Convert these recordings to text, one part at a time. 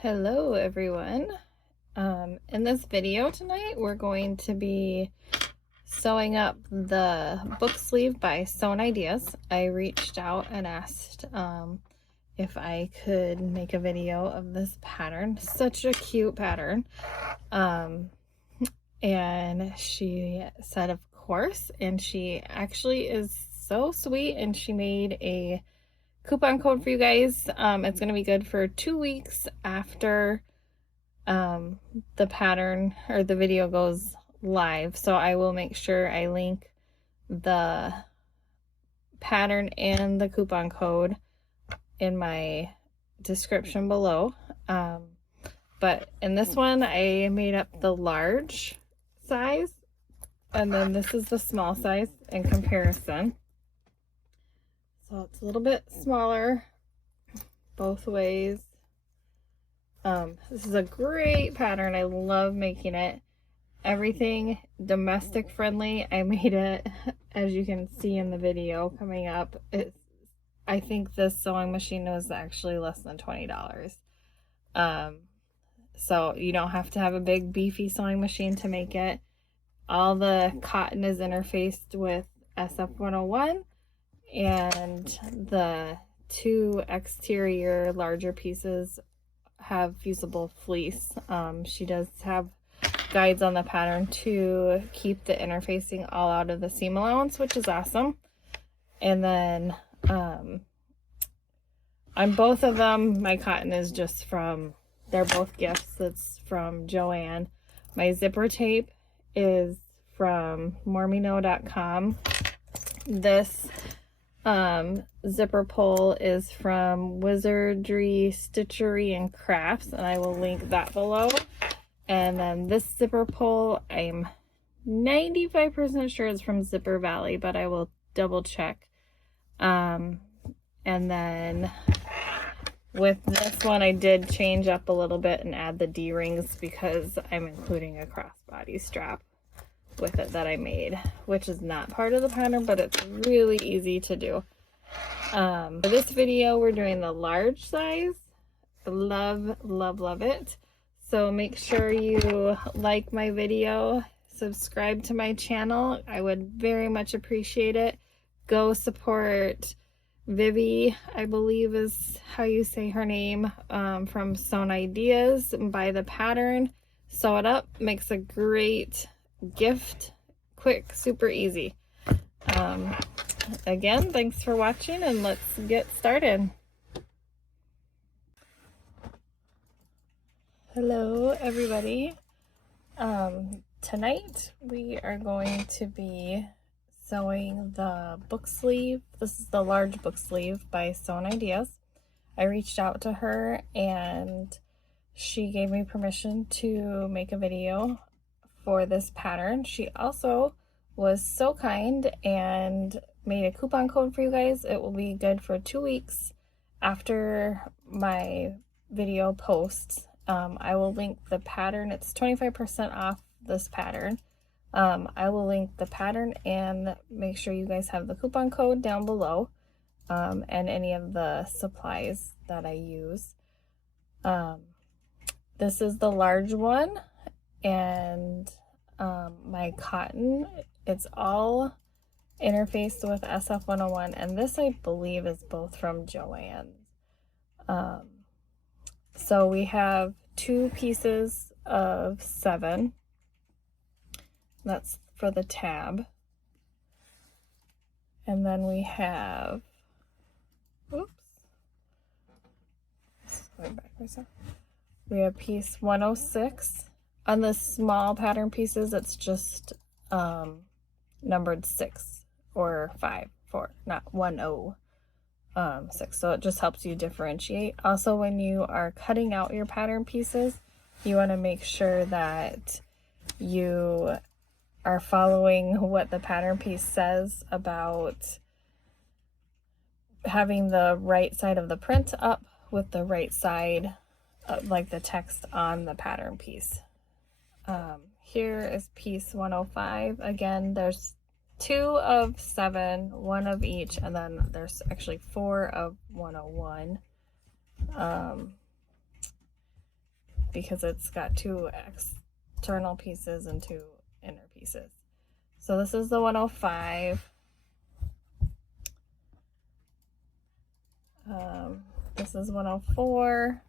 Hello everyone. In this video tonight we're going to be sewing up the book sleeve by Sewn Ideas. I reached out and asked if I could make a video of this pattern. Such a cute pattern. And she said of course, and she actually is so sweet, and she made a coupon code for you guys. It's going to be good for 2 weeks after the pattern or the video goes live. So I will make sure I link the pattern and the coupon code in my description below. But in this one, I made up the large size, and then this is the small size in comparison. So it's a little bit smaller both ways. This is a great pattern. I love making it. Everything domestic friendly. I made it, as you can see in the video coming up. I think this sewing machine was actually less than $20. So you don't have to have a big beefy sewing machine to make it. All the cotton is interfaced with SF101. And the two exterior larger pieces have fusible fleece. She does have guides on the pattern to keep the interfacing all out of the seam allowance, which is awesome. And then on both of them, my cotton is just from, they're both gifts. It's from Joanne. My zipper tape is from moremeknow.com. This zipper pull is from Wizardry Stitchery and Crafts, and I will link that below. And then this zipper pull, I'm 95% sure it's from Zipper Valley, but I will double check. And then with this one, I did change up a little bit and add the D-rings because I'm including a crossbody strap with it that I made, which is not part of the pattern, but it's really easy to do. For this video, we're doing the large size. I love it. So make sure you like my video, subscribe to my channel. I would very much appreciate it. Go support Vivi, I believe is how you say her name, from Sewn Ideas. Buy the pattern, sew it up, makes a great gift, quick, super easy. Again, thanks for watching, and let's get started. Hello everybody. Tonight we are going to be sewing the book sleeve. This is the large book sleeve by Sewn Ideas. I reached out to her and she gave me permission to make a video for this pattern. She also was so kind and made a coupon code for you guys. It will be good for 2 weeks after my video posts. I will link the pattern. It's 25% off this pattern. I will link the pattern and make sure you guys have the coupon code down below, and any of the supplies that I use. This is the large one, and my cotton, it's all interfaced with SF101, and this I believe is both from Joanne. So we have 2 pieces of 7. That's for the tab. And then we have, oops, going back myself. We have piece 106. On the small pattern pieces, it's just numbered 6 or 5, 4, not 10. 6, so it just helps you differentiate. Also, when you are cutting out your pattern pieces, you want to make sure that you are following what the pattern piece says about having the right side of the print up with the right side, like the text on the pattern piece. Here is piece 105. Again, there's 2 of 7, 1 of each, and then there's actually 4 of 101. because it's got 2 external pieces and 2 inner pieces. So this is the 105. This is 104,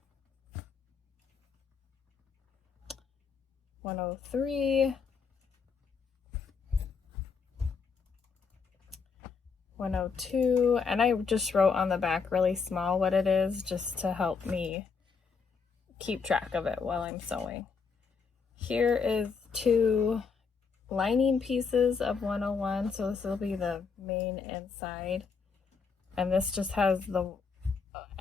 103, 102, and I just wrote on the back really small what it is just to help me keep track of it while I'm sewing. Here is 2 lining pieces of 101, so this will be the main inside, and this just has the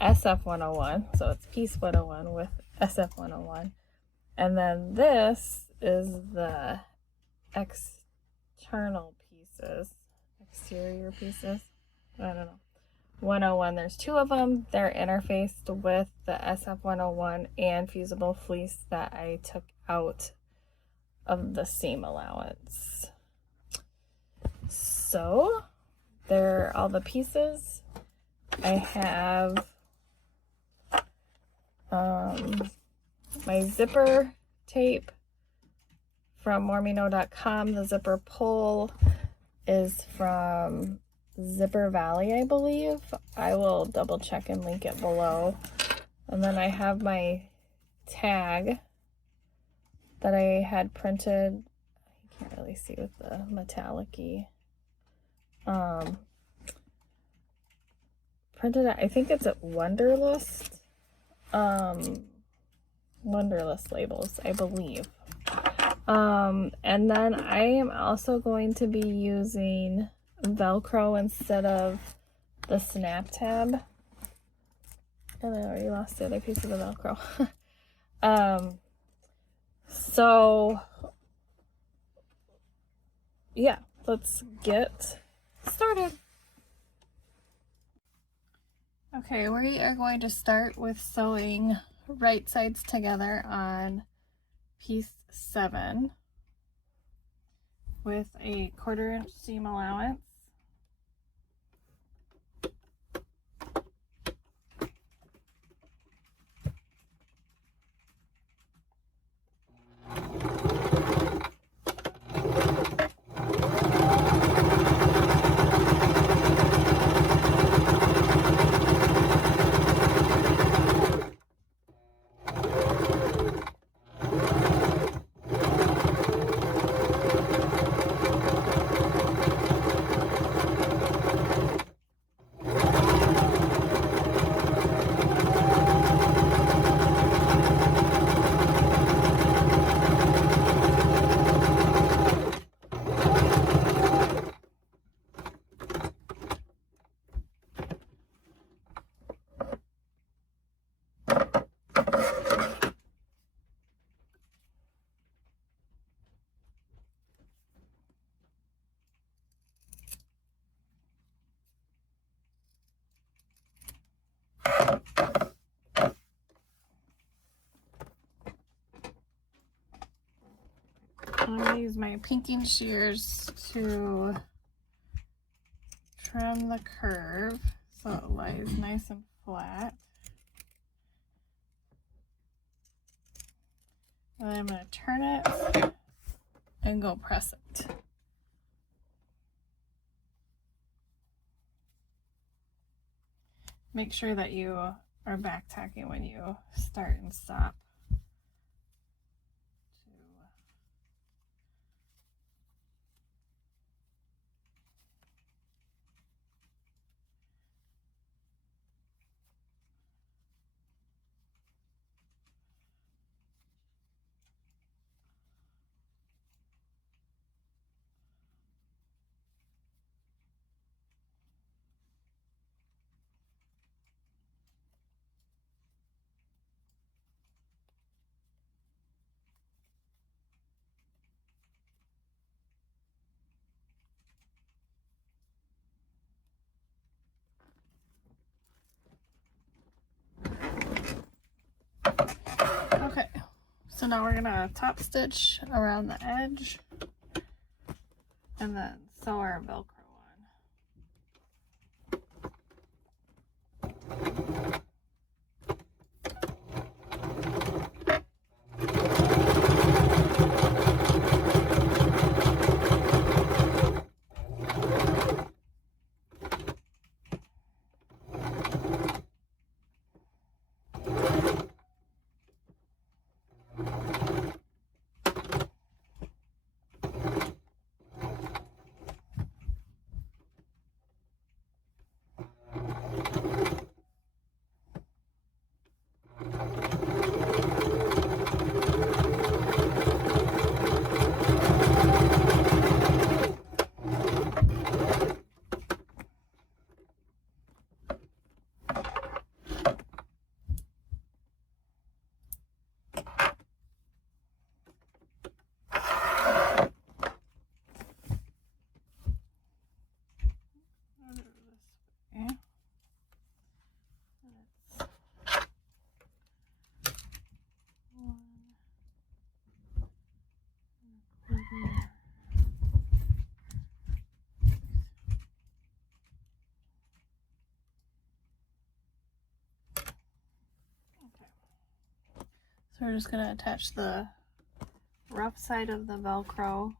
SF 101, so it's piece 101 with SF 101, and then this is the external pieces, exterior pieces, I don't know, 101. There's 2 of them. They're interfaced with the SF 101 and fusible fleece that I took out of the seam allowance. So there are all the pieces. I have my zipper tape from moremeknow.com. The zipper pull is from Zipper Valley, I believe. I will double check and link it below. And then I have my tag that I had printed. You can't really see with the metallic-y. Printed at, I think it's at Wonderlist. Wonderlist labels, I believe. And then I am also going to be using Velcro instead of the snap tab. And I already lost the other piece of the Velcro. So yeah, let's get started. Okay, we are going to start with sewing right sides together on piece 7 with a 1/4 inch seam allowance. I'm going to use my pinking shears to trim the curve so it lies nice and flat. And then I'm going to turn it and go press it. Make sure that you are back tacking when you start and stop. Okay, so now we're gonna top stitch around the edge and then sew our Velcro on. So we're just going to attach the rough side of the Velcro.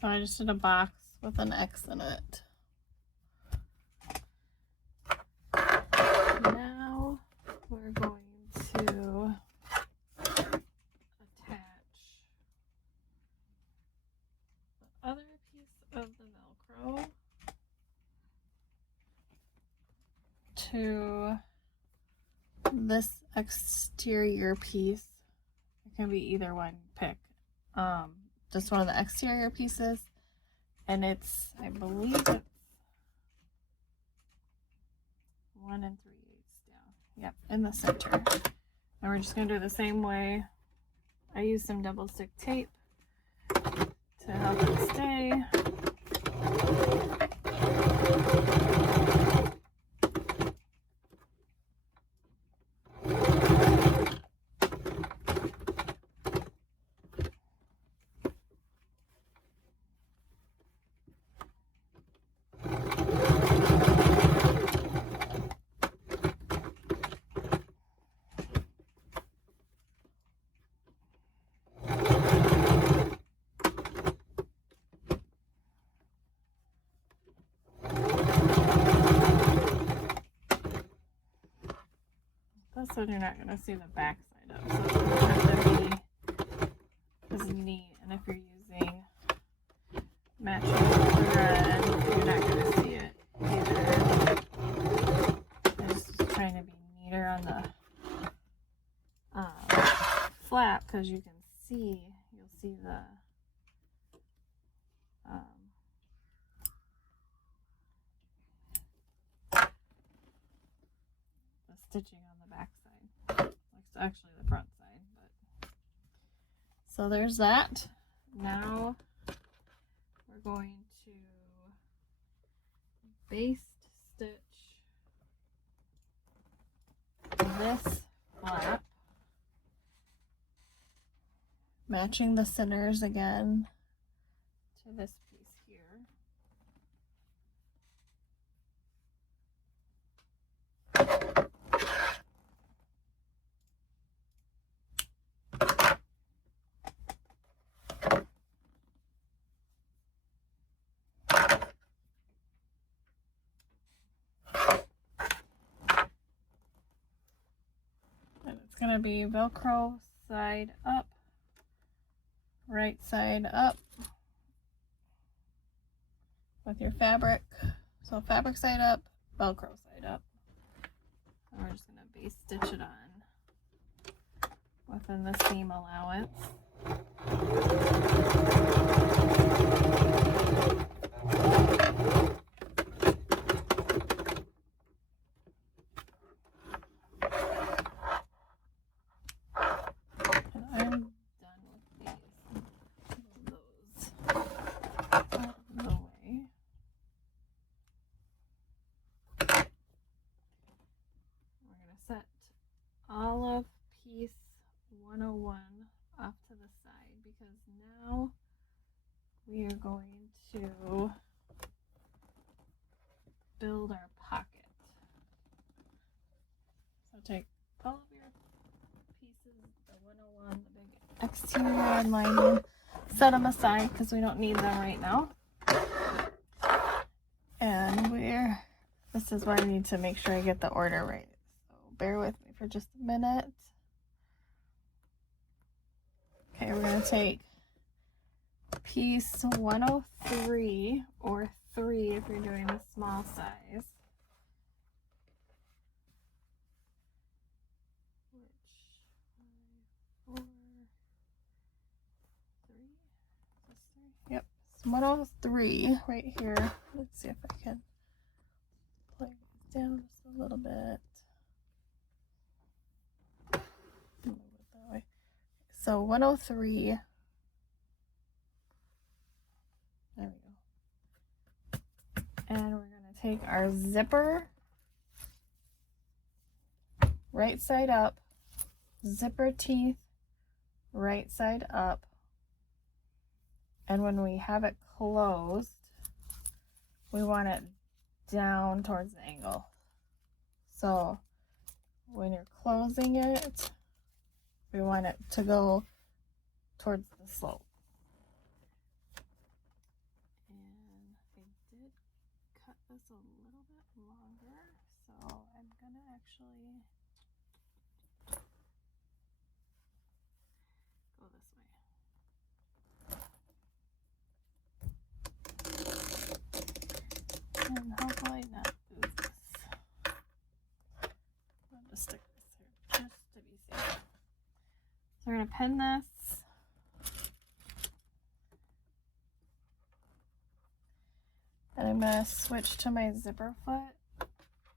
So I just did a box with an X in it. Now we're going to attach the other piece of the Velcro to this exterior piece. It can be either one, pick. Just one of the exterior pieces, and it's, I believe it's 1 3/8 down. Yep, in the center. And we're just gonna do the same way. I used some double stick tape to help it stay. This one you're not going to see the back side of, so it's going to be as neat. And if you're using matching thread, you're not going to see it either. I'm just trying to be neater on the flap, because you can see, you'll see the stitching on the back side. It's actually the front side, but so there's that. Now we're going to baste stitch this flap, matching the centers again to this piece here. Going to be Velcro side up, right side up with your fabric. So fabric side up, Velcro side up. And we're just going to base stitch it on within the seam allowance. All of piece 101 off to the side because now we are going to build our pocket. So take all of your pieces, the 101, the big exterior lining, set them aside because we don't need them right now. And this is where I need to make sure I get the order right. So bear with me for just a minute. Okay, we're going to take piece 103 or 3 if you're doing the small size. Yep, it's 103 right here. Let's see if I can plug it down just a little bit. Move it that way. So 103. There we go. And we're going to take our zipper, right side up, zipper teeth, right side up. And when we have it closed, we want it down towards the angle. So when you're closing it, we want it to go towards the slope. And I did cut this a little bit longer, so I'm gonna actually go this way. And hopefully not lose this. I'll just stick this here just to be safe. So we're going to pin this. And I'm going to switch to my zipper foot.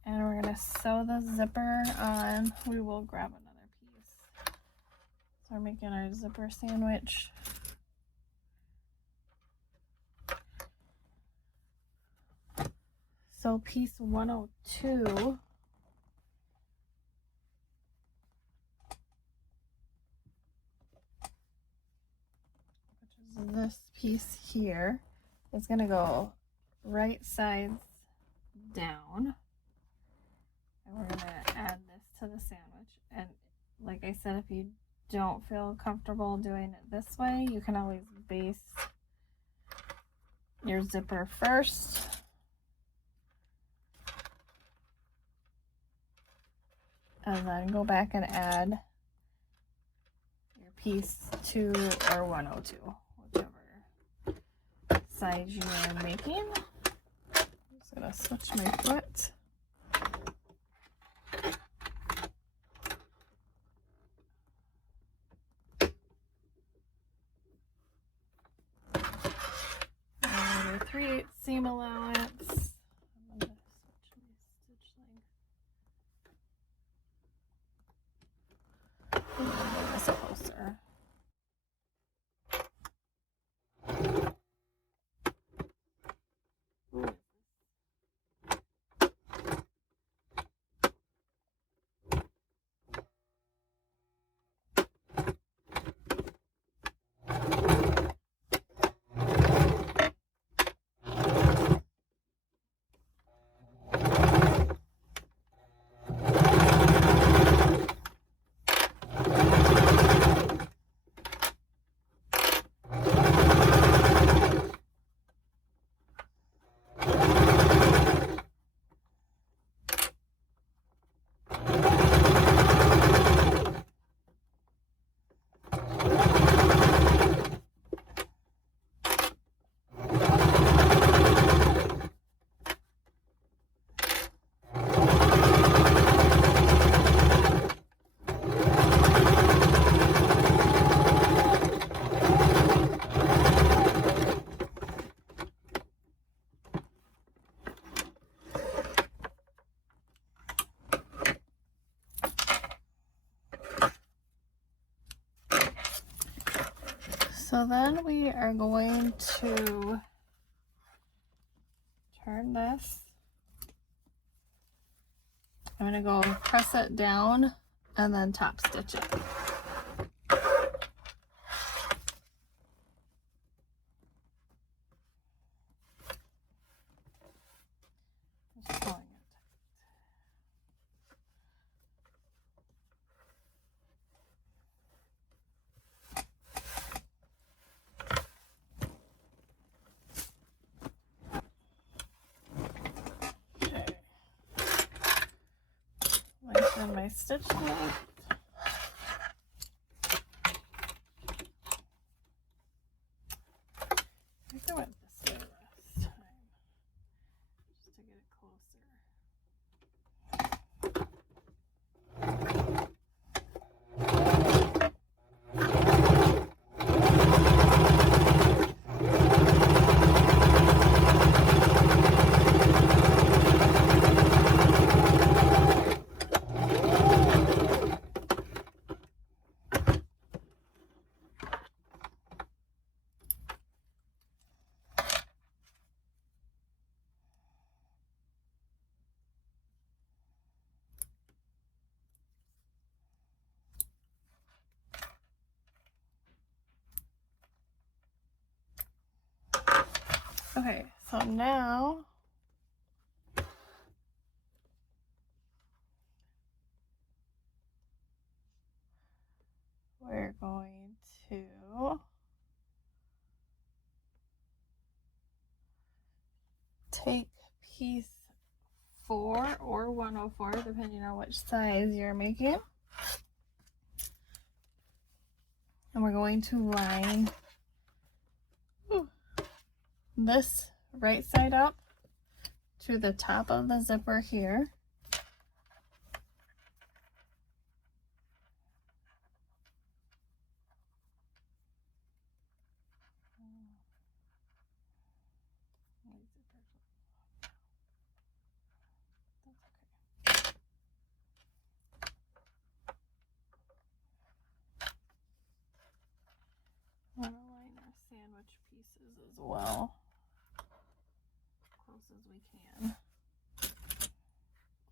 And we're going to sew the zipper on. We will grab another piece. So we're making our zipper sandwich. So piece 102, which is this piece here, is going to go right sides down. And we're going to add this to the sandwich. And like I said, if you don't feel comfortable doing it this way, you can always base your zipper first. And then go back and add your piece 2 or 102, whichever size you are making. I'm just going to switch my foot. And a 3/8 seam allowance. I'm going to switch my stitch length. This closer. So then we are going to turn this. I'm going to go press it down and then top stitch it. on my stitch length. I think I went this way last time, just to get it closer. Okay, so now we're going to take piece 4 or 104, depending on which size you're making, and we're going to line this right side up to the top of the zipper here. I want to line our sandwich pieces as well, as close as we can.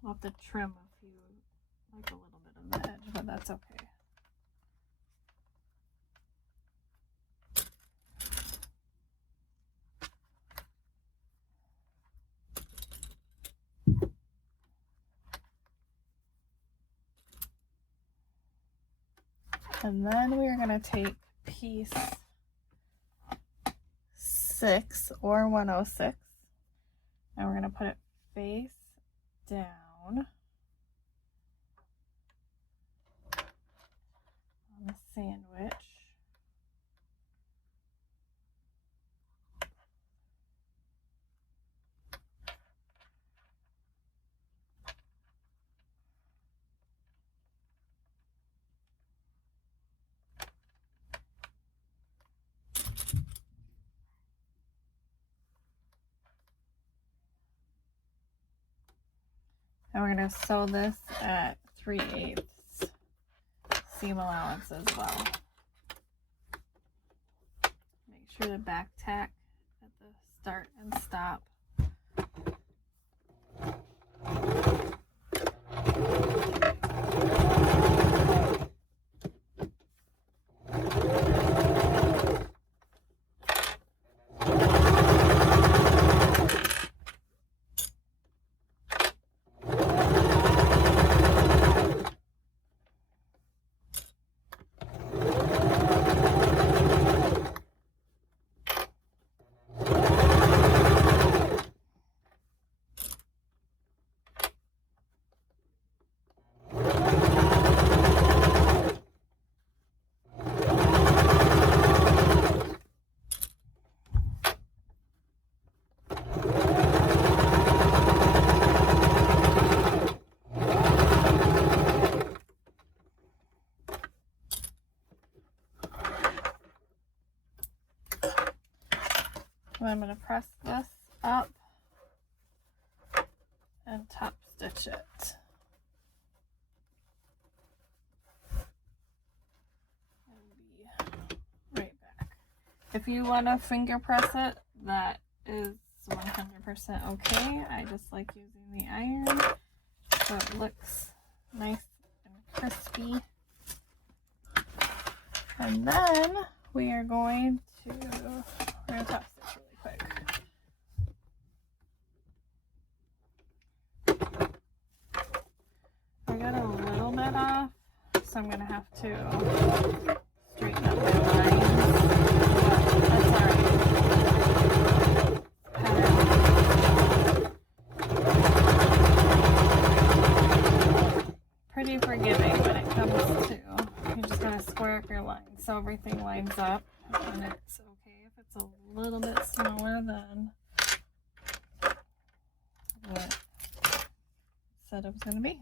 We'll have to trim a few, like a little bit of the edge, but that's okay. And then we are going to take piece 6 or 106, and we're going to put it face down on the sandwich. And we're going to sew this at 3/8 seam allowance as well. Make sure the back tack at the start and stop. I'm going to press this up and top stitch it. And be right back. If you want to finger press it, that is 100% okay. I just like using the iron so it looks nice and crispy. And then we are going to top stitch really quick. I got a little bit off, so I'm going to have to straighten up my lines, but that's alright. Pretty everything lines up. And it's okay if it's a little bit smaller than what setup's going to be.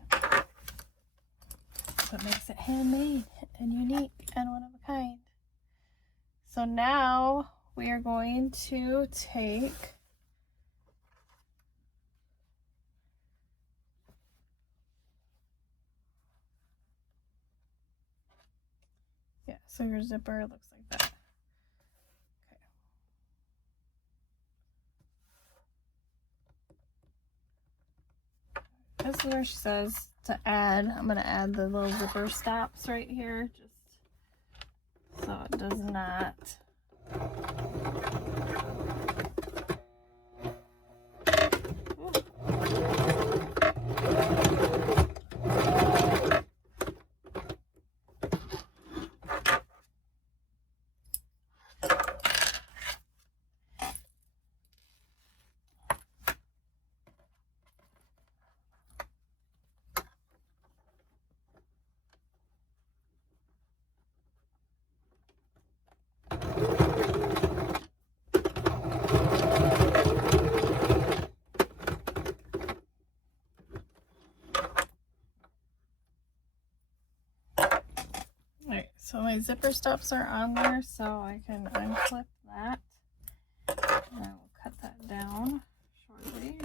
So it makes it handmade and unique and one of a kind. So now we are going to take so your zipper looks like that. Okay. This is where she says to add. I'm going to add the little zipper stops right here, just so it does not So my zipper stops are on there, so I can unclip that. And I will cut that down shortly.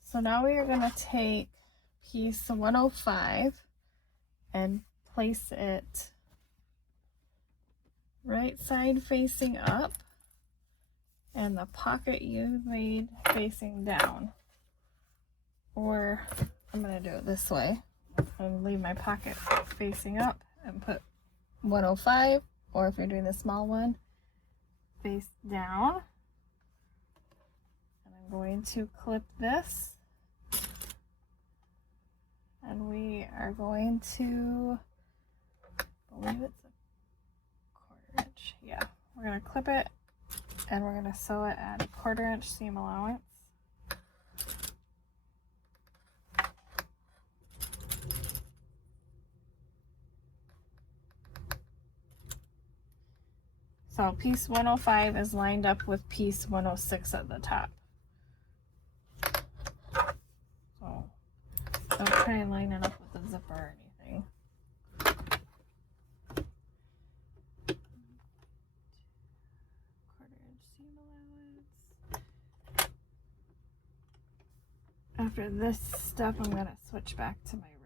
So now we are going to take piece 105 and place it right side facing up and the pocket you made facing down. Or I'm going to do it this way. And leave my pocket facing up and put 105, or if you're doing the small one, face down. And I'm going to clip this, and we are going to, I believe it's a 1/4 inch. Yeah, we're going to clip it and we're going to sew it at a 1/4 inch seam allowance. So piece 105 is lined up with piece 106 at the top. So don't try and line it up with the zipper or anything. After this step, I'm going to switch back to my regular.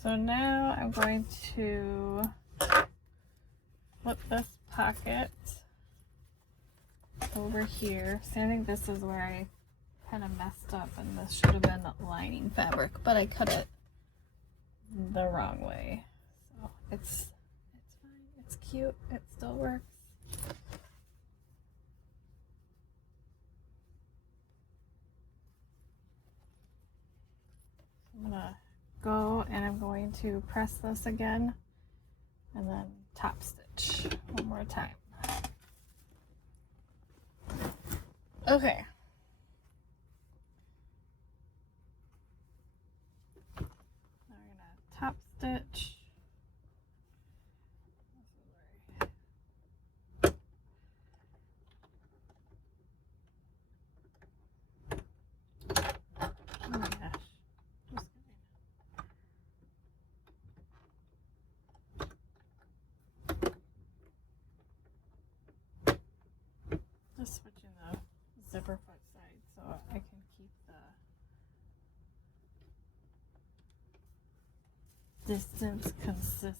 So now I'm going to flip this pocket over here. So I think this is where I kind of messed up, and this should have been lining fabric, but I cut it the wrong way. So it's fine. It's cute. It still works. I'm gonna go and I'm going to press this again and then top stitch one more time. Okay. Now we're gonna top stitch. Oh my gosh. Just switching the zipper foot side so I can keep the distance consistent.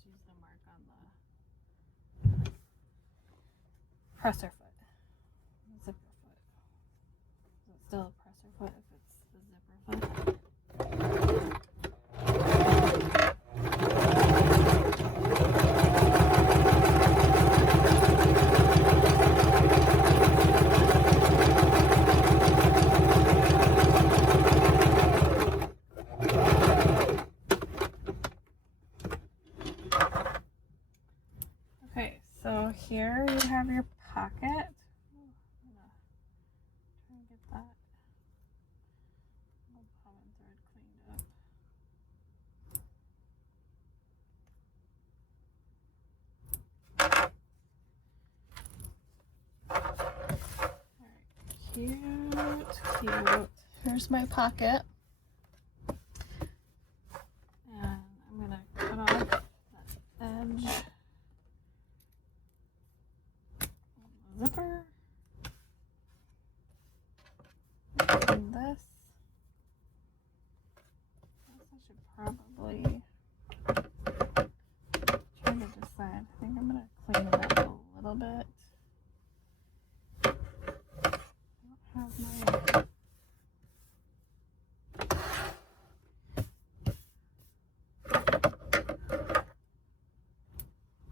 just use the mark on the presser foot, zipper foot. Is it still a presser foot if it's the zipper foot? Okay, so here you have your pocket. I'm gonna try and get that little bobbin thread cleaned up. Alright, cute. Here's my pocket. And I'm gonna cut off that edge. Zipper and this. I should probably try to decide. I think I'm gonna clean it up a little bit. I don't have my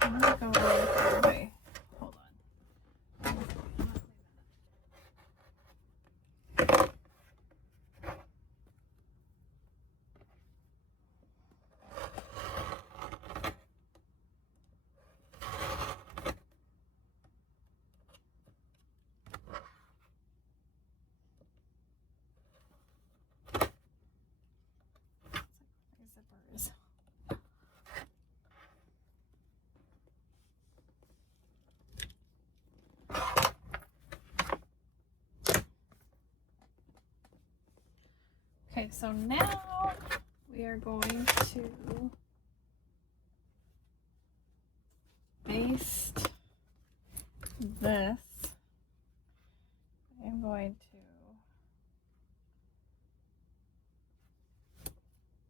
I'm gonna go with my hold on. Zippers. Okay, so now we are going to baste this. I'm going to,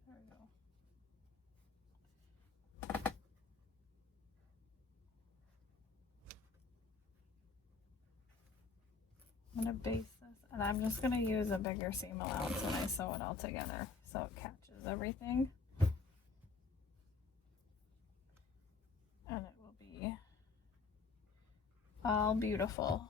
there we go. I'm going to baste this, and I'm just going to use a bigger seam allowance when I sew it all together so it catches everything. And it will be all beautiful.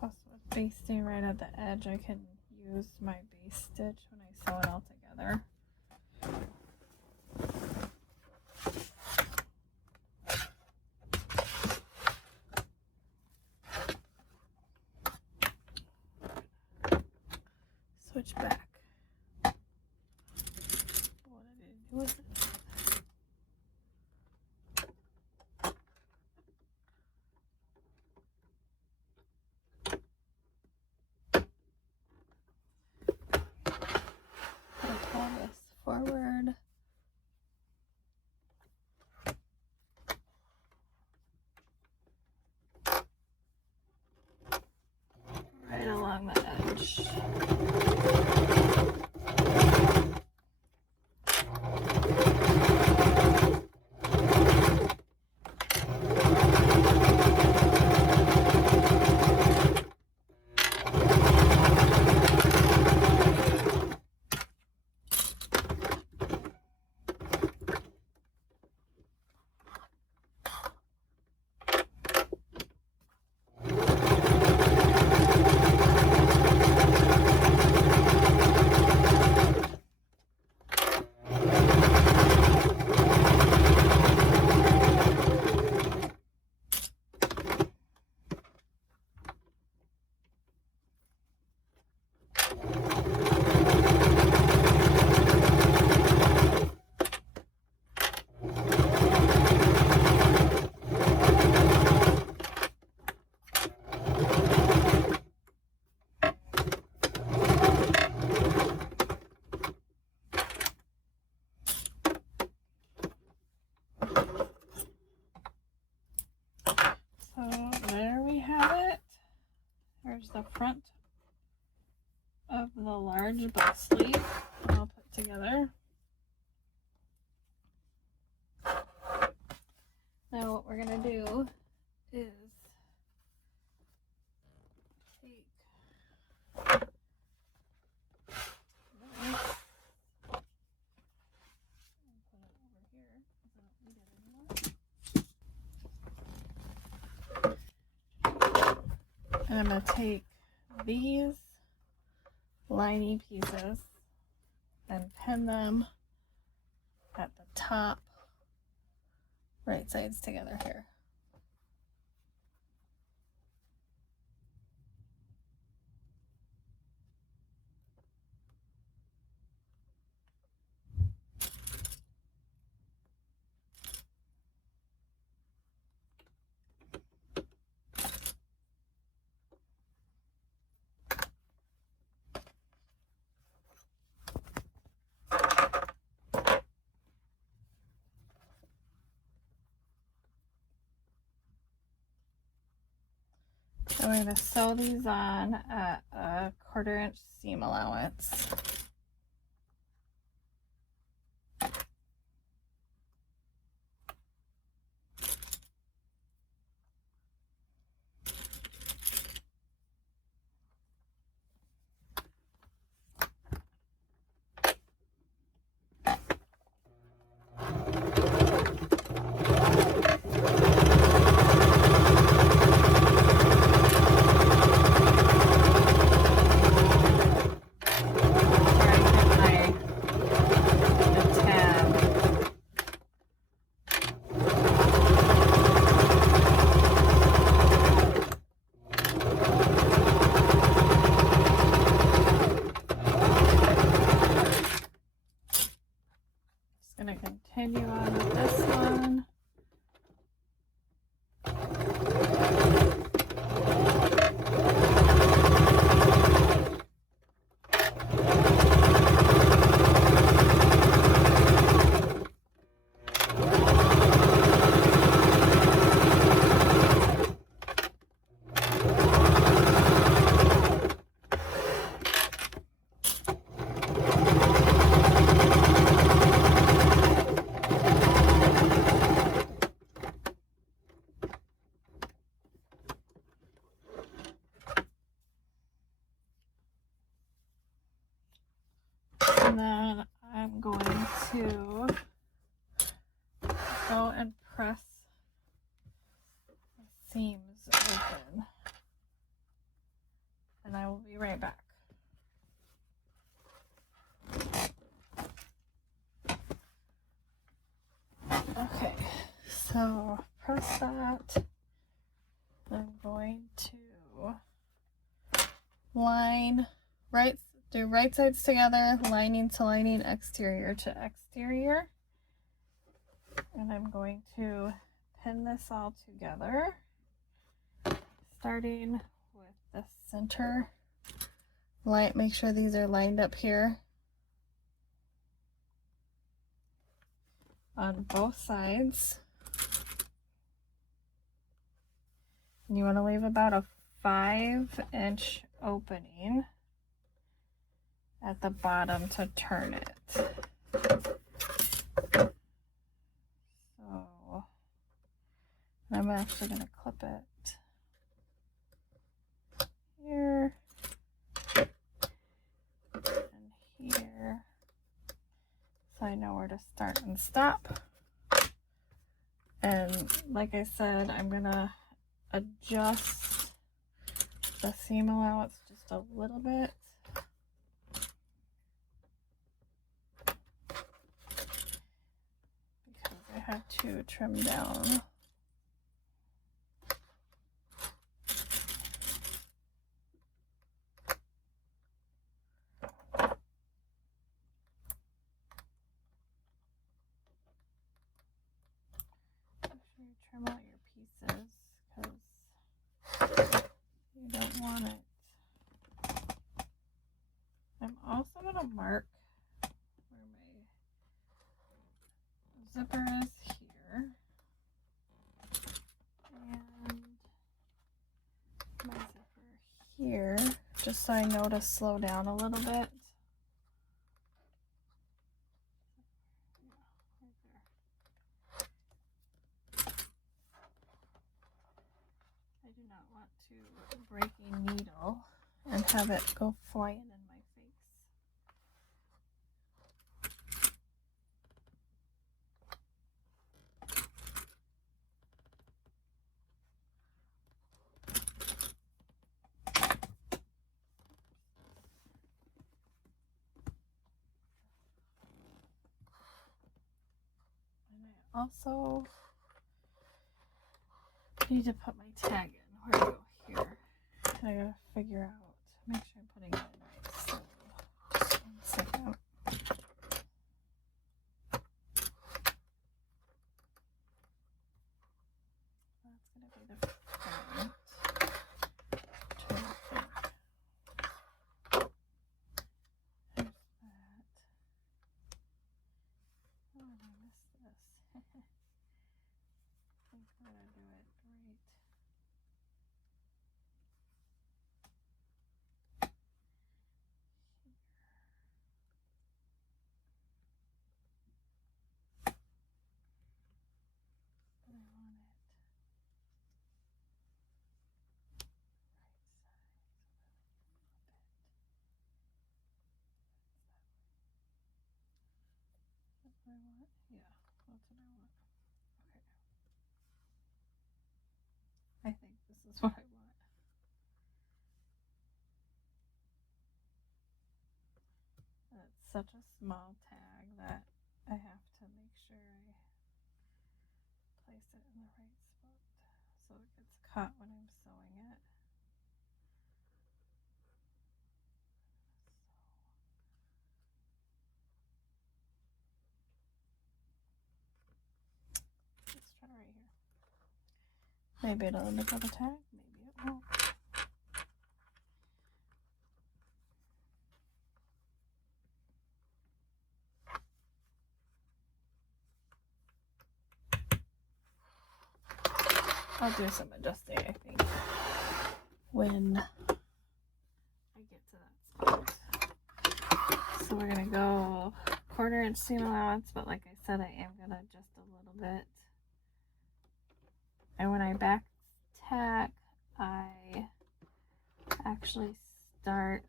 Plus with basting right at the edge, I can use my base stitch when I sew it all together. Switch back. What did it do with it? Pull this forward. Right along the edge. here's the front of the large bust sleeve all put together. Now what we're going to do is take and I'm going to take these liney pieces and pin them at the top right sides together here. And we're going to sew these on at a 1/4 inch seam allowance. Continue on with this one. And then I'm going to go and press the seams open. And I will be right back. Okay, so press that. I'm going to line do right sides together, lining to lining, exterior to exterior. And I'm going to pin this all together, starting with the center line. Make sure these are lined up here on both sides. And you want to leave about a 5-inch opening at the bottom to turn it. So I'm actually going to clip it here and here so I know where to start and stop. And like I said, I'm going to adjust the seam allowance just a little bit. Because I have to trim down. Make sure you trim out your pieces because you don't want it. I'm also going to mark where my zipper is here and my zipper here. just so I know to slow down a little bit. I do not want to break a needle and have it go flying in my face. And I also need to put my tag in. Where to go here? I gotta figure out, make sure I'm putting it in right. So, just 1 second. That's gonna be the front. There's that. Oh, I missed this. I think we're gonna do it right. I want it right side. That's what I want. Yeah, that's what I want. Okay. I think this is what I want. It's such a small tag that I have to make sure I place it in the right spot so it gets caught when I'm sewing it. Let's try right here. Maybe it'll end up with a tag, maybe it won't. I'll do some adjusting, I think, when I get to that spot. So we're gonna go 1/4 inch seam allowance, but like I said, I am gonna adjust a little bit. And when I back tack, I actually start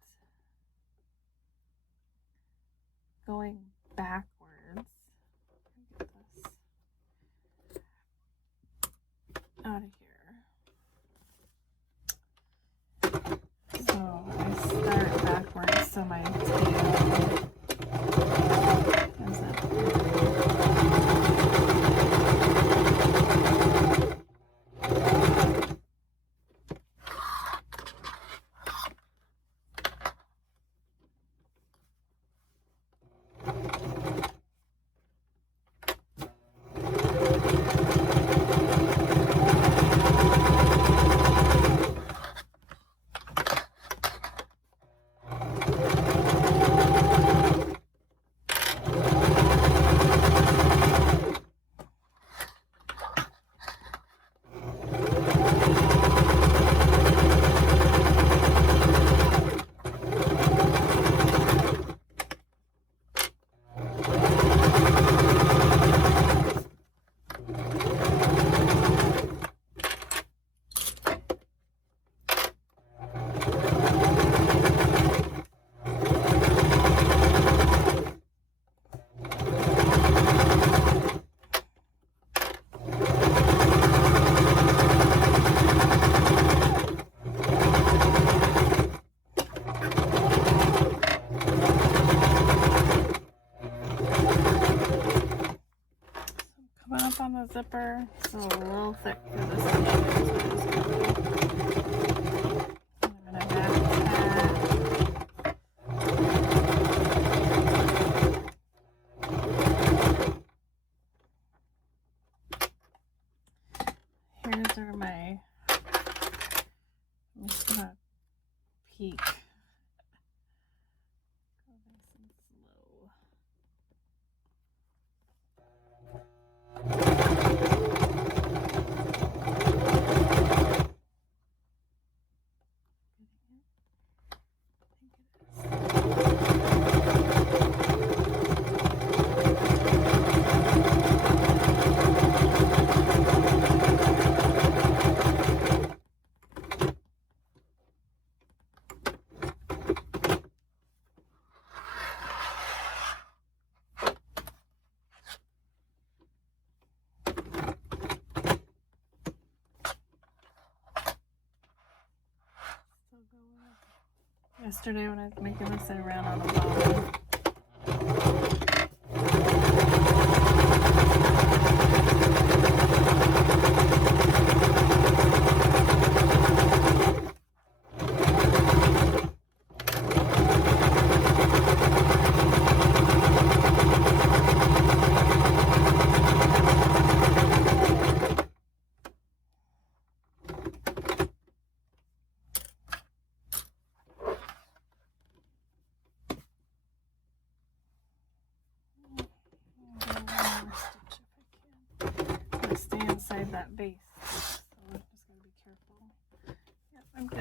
going backwards. Get this out of here. So I start backwards, so my tail comes up. On the zipper, it's a little thick for this one. I'm gonna back tack. Here's where my, I'm just gonna peek. Go nice and slow. yesterday when I was making this, I ran out of ball. Stay inside that base, so I'm just going to be careful. Yep, I'm good.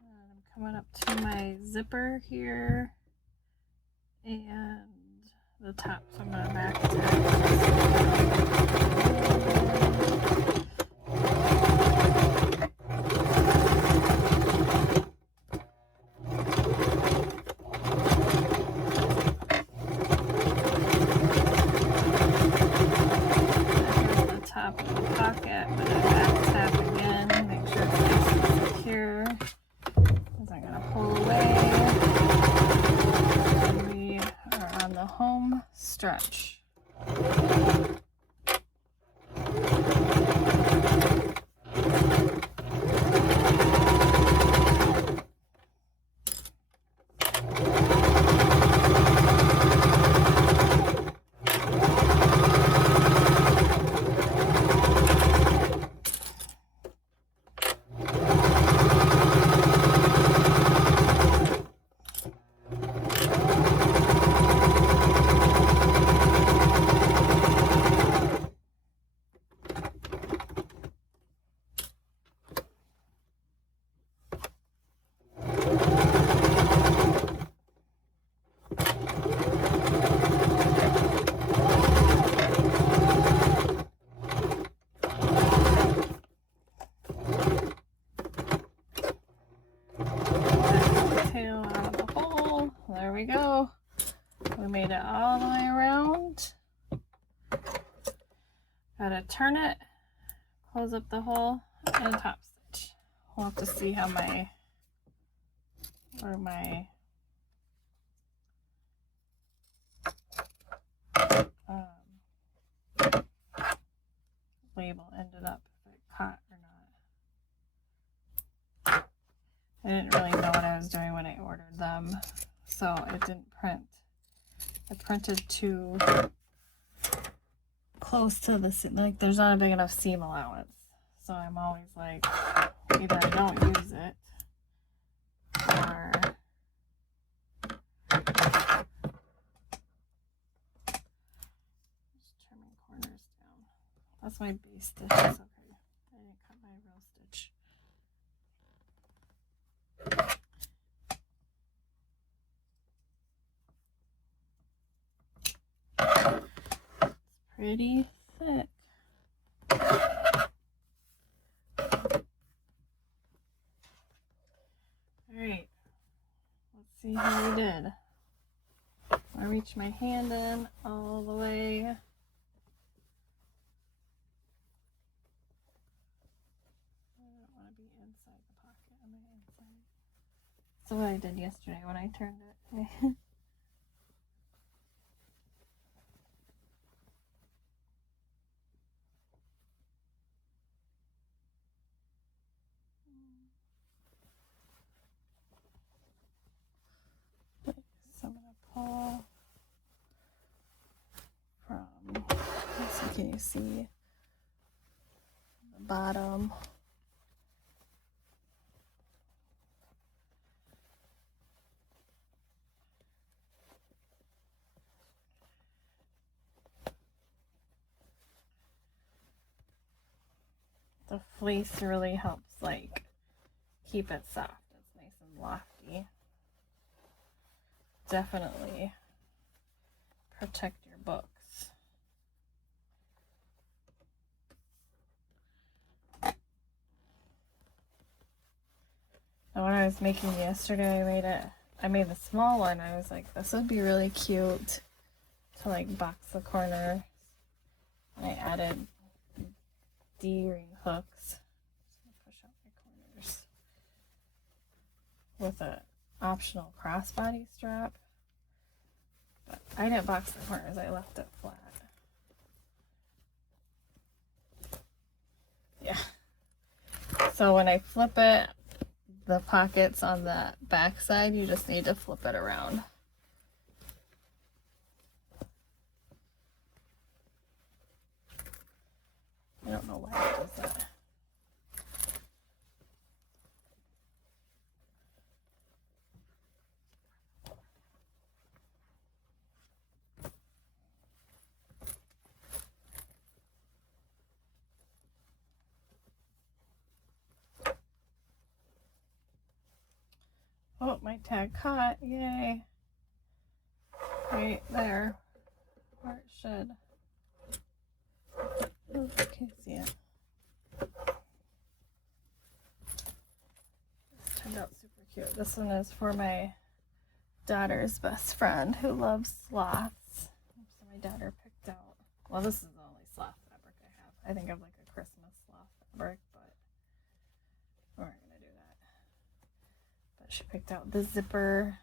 And I'm coming up to my zipper here and the top, so I'm going to back the top of the pocket. I'm going to back tap again, make sure it's nice and secure, because I'm going to pull away. And we are on the home stretch. There we go. We made it all the way around. Gotta turn it, close up the hole, and top stitch. We'll have to see how where my label ended up, if it caught or not. I didn't really know what I was doing when I ordered them, so it didn't print. I printed too close to the seam, like there's not a big enough seam allowance. So I'm always like, either I don't use it, or just trimming corners down. That's my base stitch, it's okay. I didn't cut my row stitch. Pretty thick. Alright, let's see how we did. I reach my hand in all the way. I don't want to be inside the pocket. Am I inside? That's what I did yesterday when I turned it. So I'm going to pull from, let's see, can you see the bottom? The fleece really helps like keep it soft. It's nice and lofty. Definitely protect your books. And when I was making yesterday, I made the small one. I was like, this would be really cute to like box the corner. And I added D-ring hooks. So push out my corners with an optional crossbody strap. But I didn't box the corners, I left it flat. Yeah. So when I flip it, the pockets on the back side, you just need to flip it around. I don't know why it does that. Oh, my tag caught. Yay. Right there. Where it should. Oh, I can't see it. This turned out super cute. This one is for my daughter's best friend who loves sloths. So my daughter picked out, well, this is the only sloth fabric I have. I think I have like a Christmas sloth fabric, but we're not going to do that. But she picked out the zipper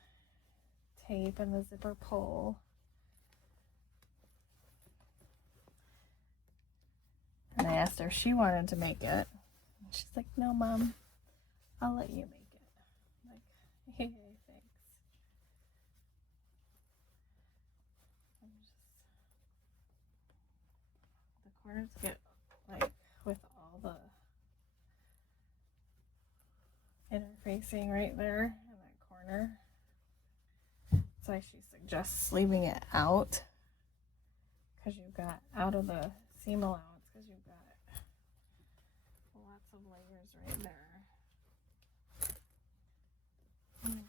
tape and the zipper pole. And I asked her if she wanted to make it. And she's like, no, Mom, I'll let you make it. I'm like, hey, thanks. The corners get like with all the interfacing right there in that corner. So she suggests leaving it out because you've got out of the seam allowance because you've got lots of layers right there. And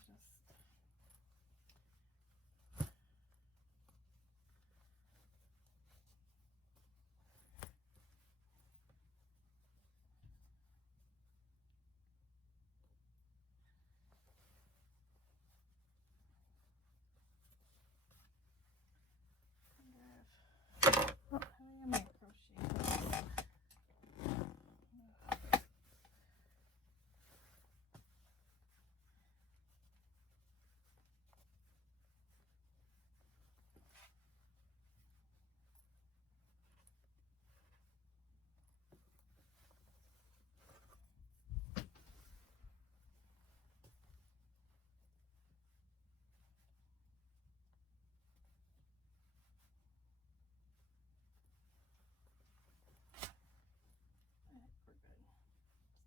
oh, how am I crocheting?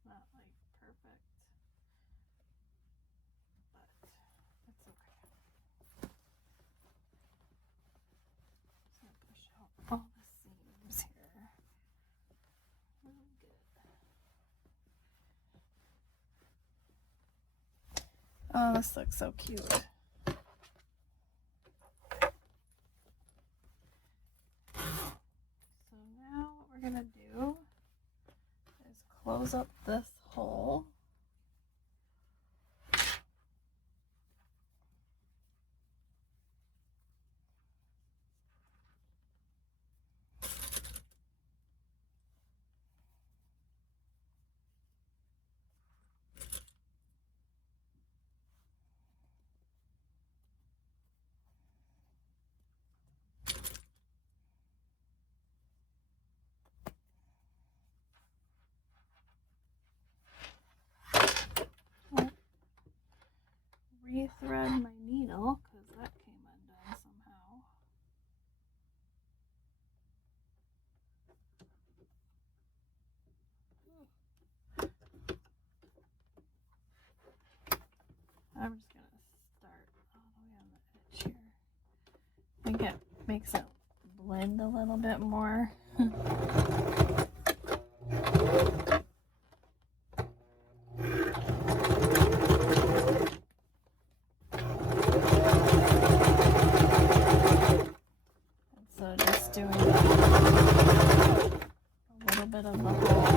Not like perfect, but it's okay. So I push out all the seams here. Really good. Oh, this looks so cute. So now what we're gonna do is close up this hole. Rethread my needle because that came undone somehow. I'm just gonna start all the way on the edge here. I think it makes it blend a little bit more. So just doing a little bit of the hole.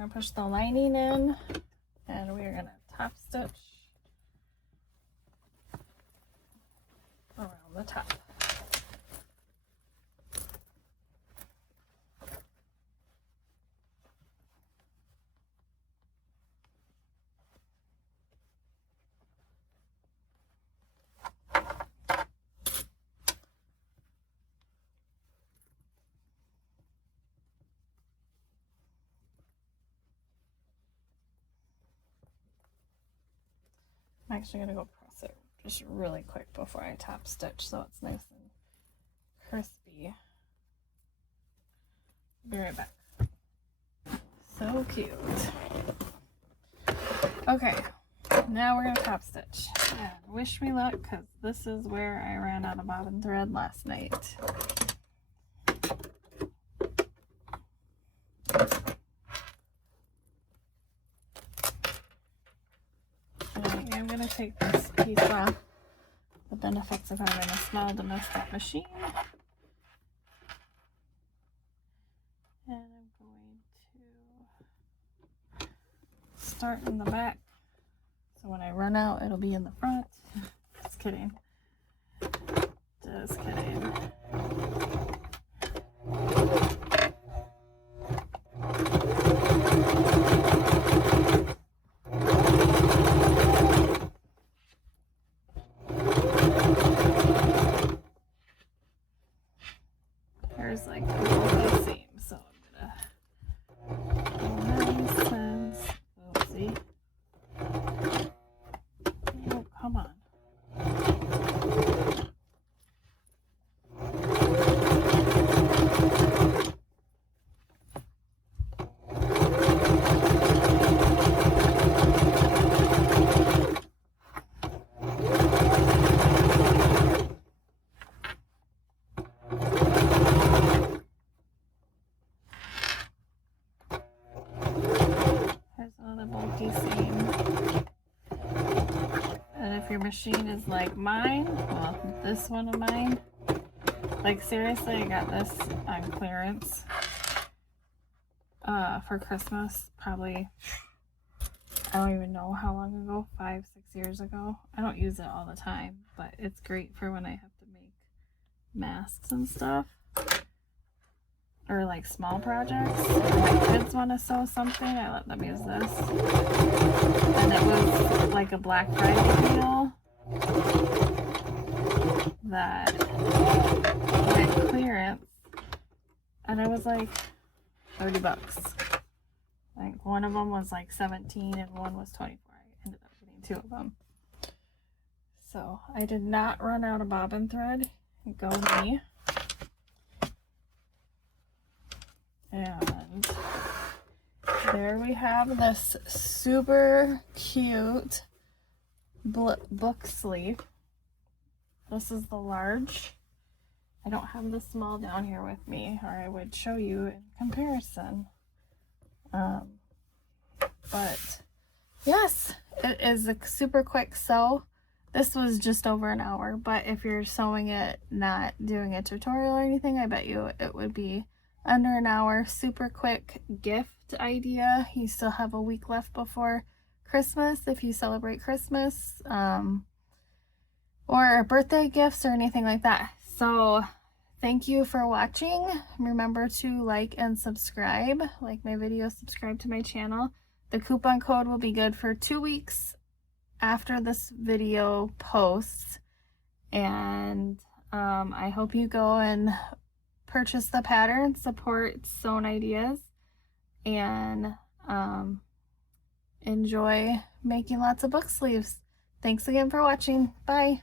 We're gonna push the lining in, and we're gonna top stitch around the top. I'm actually gonna go press it just really quick before I top stitch so it's nice and crispy. Be right back. So cute. Okay, now we're gonna top stitch. And wish me luck, because this is where I ran out of bobbin thread last night. And I am gonna take this piece off. The benefits of having a small domestic machine. And I'm going to start in the back, so when I run out it'll be in the front. Just kidding. Just kidding. There's like a little seam, so I'm gonna nonsense. Oopsie. Oh, come on. And if your machine is like mine, well, this one of mine, like seriously, I got this on clearance for Christmas, probably, I don't even know how long ago, 5-6 years ago. I don't use it all the time, but it's great for when I have to make masks and stuff, or like small projects. If my kids want to sew something, I let them use this. And it was like a Black Friday deal that went clearance, and it was like 30 bucks. I think one of them was like 17 and one was 24. I ended up getting two of them. So I did not run out of bobbin thread. Go me. And there we have this super cute book sleeve. This is the large. I don't have the small down here with me, or I would show you in comparison. But yes, it is a super quick sew. This was just over an hour, but if you're sewing it, not doing a tutorial or anything, I bet you it would be under an hour. Super quick gift idea. You still have a week left before Christmas if you celebrate Christmas, or birthday gifts or anything like that. So thank you for watching. Remember to like and subscribe. Like my video, subscribe to my channel. The coupon code will be good for 2 weeks after this video posts. And I hope you go and purchase the pattern, support Sewn Ideas, and enjoy making lots of book sleeves. Thanks again for watching. Bye.